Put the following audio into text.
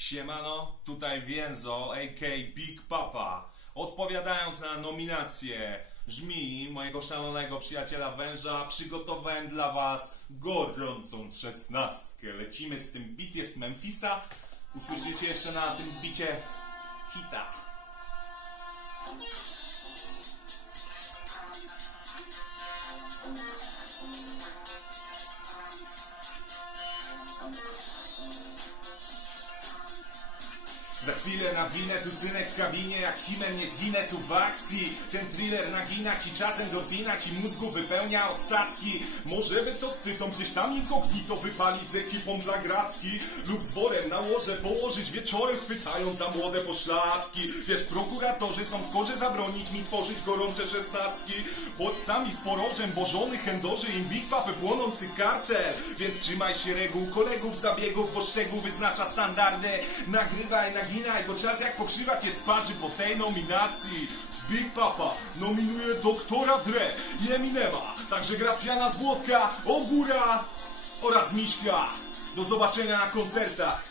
Siemano, tutaj Więzo, a.k. Big Papa. Odpowiadając na nominację Żmi, mojego szalonego przyjaciela węża, przygotowałem dla was gorącą szesnastkę. Lecimy z tym, bit jest Memphisa. Usłyszycie jeszcze na tym bicie hita. Za chwilę nawinę tu synek w kabinie Jak Himen nie zginę tu w akcji. Ten thriller nagina ci czasem dorfina Ci mózgu wypełnia ostatki. Może by to z tytą gdzieś tam inkognito Wypalić z ekipą dla gratki Lub z worem na łoże położyć wieczorem Chwytając za młode poszlatki Wiesz prokuratorzy są skorzy zabronić mi Tworzyć gorące szesnastki. Chłopcami z porożem Bożony chędoży im Big Papy płonący kartel. Więc trzymaj się reguł kolegów zabiegów Bo szczegół wyznacza standardy. Nagrywaj, naginaj, bo czas jak pokrzywa cię sparzy po tej nominacji. Big Papa nominuje doktora Dre i Eminema Także Gracjana z Błodka, Ogóra oraz Miśka. Do zobaczenia na koncertach